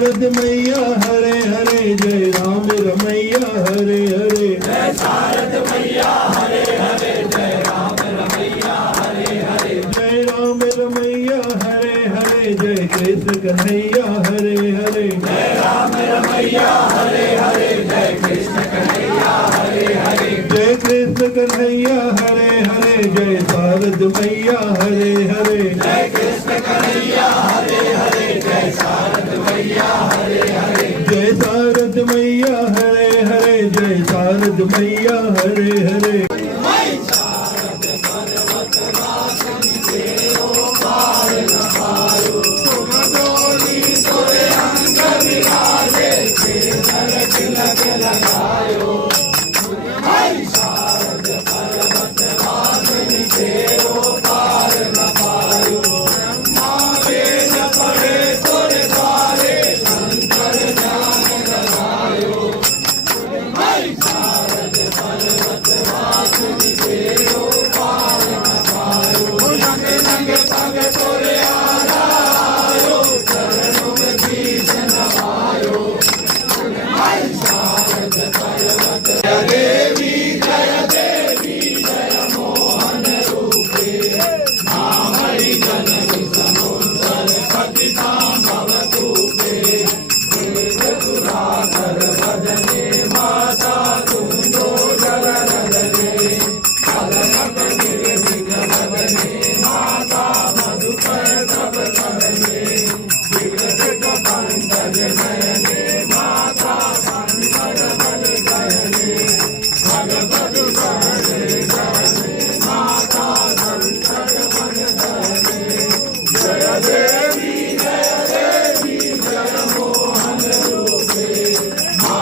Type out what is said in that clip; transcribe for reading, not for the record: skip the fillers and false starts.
शारद मैया हरे हरे जय राम रमैया हरे हरे जय शारद मैया हरे हरे जय राम रमैया हरे हरे जय राम रमैया हरे हरे जय कृष्ण कन्हैया हरे हरे जय राम रमैया हरे हरे जय कृष्ण कन्हैया हरे हरे जय कृष्ण कन्हैया हरे हरे जय शारद मैया हरे हरे जय कृष्ण कन्हैया हरे हरे जय शारद मैया हरे हरे जय शारद मैया हरे हरे जय शारद मैया हरे हरे शारद पर्वत वासिनी तेरो पार न पायो तुम डोली तोरे अंग विराजे केसर तिलक लगायो शारद पर्वत वासिनी तेरो पार न पायो ब्रह्मा वेद पढ़े तोरे द्वारे शंकर ज्ञान लगायो शारद पर्वत वासिनी तेरो पार न पायो नंगे नंगे पग तोरे आरायो चरणों में शीश नवायो शारद पर्वत देवी जय मोहन रूपे नामई जननी समुंदर पतितांबव तूपे वेद तुराकर भजने माता तुंदो जल रजने कलनक निर्विघ्न भजने माता मधुकर तप करने विगत पंकज नयन